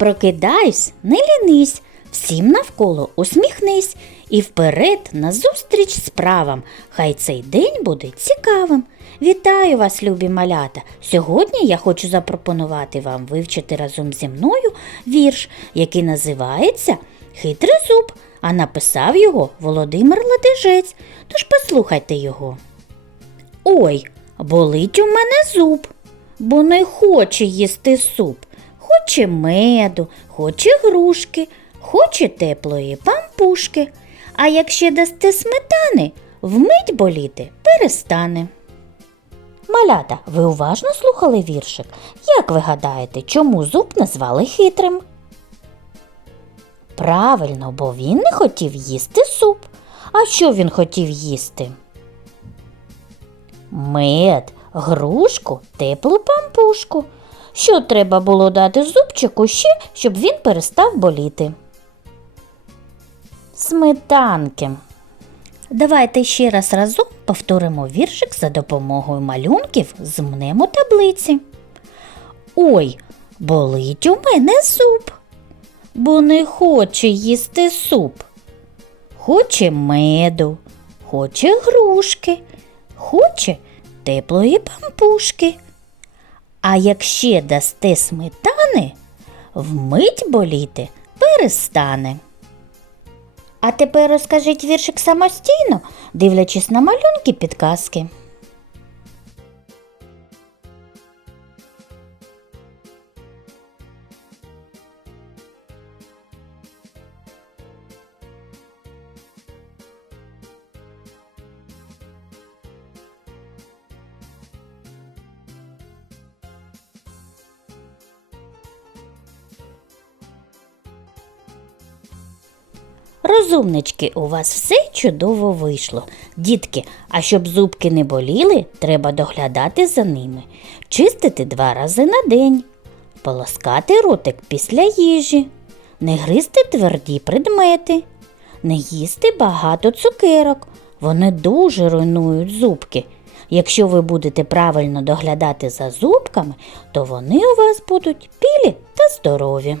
Прокидайсь, не лінись, всім навколо усміхнись і вперед назустріч справам. Хай цей день буде цікавим. Вітаю вас, любі малята! Сьогодні я хочу запропонувати вам вивчити разом зі мною вірш, який називається Хитрий зуб, а написав його Володимир Ладижець. Тож послухайте його. Ой, болить у мене зуб, бо не хоче їсти суп. Хоче меду, хоче грушки, хоче теплої пампушки. А як ще дасте сметани, вмить боліти перестане. Малята, ви уважно слухали віршик? Як ви гадаєте, чому зуб назвали хитрим? Правильно, бо він не хотів їсти суп. А що він хотів їсти? Мед, грушку, теплу пампушку. Що треба було дати зубчику ще, щоб він перестав боліти? Сметанки. Давайте ще раз разом повторимо віршик за допомогою малюнків з мнемо таблиці. Ой, болить у мене зуб, бо не хоче їсти суп. Хоче меду, хоче грушки, хоче теплої пампушки. А як ще дасте сметани, вмить боліти перестане. А тепер розкажіть віршик самостійно, дивлячись на малюнки підказки. Розумнички, у вас все чудово вийшло. Дітки, а щоб зубки не боліли, треба доглядати за ними, чистити два рази на день, полоскати ротик після їжі, не гризти тверді предмети, не їсти багато цукерок. Вони дуже руйнують зубки. Якщо ви будете правильно доглядати за зубками, то вони у вас будуть білі та здорові.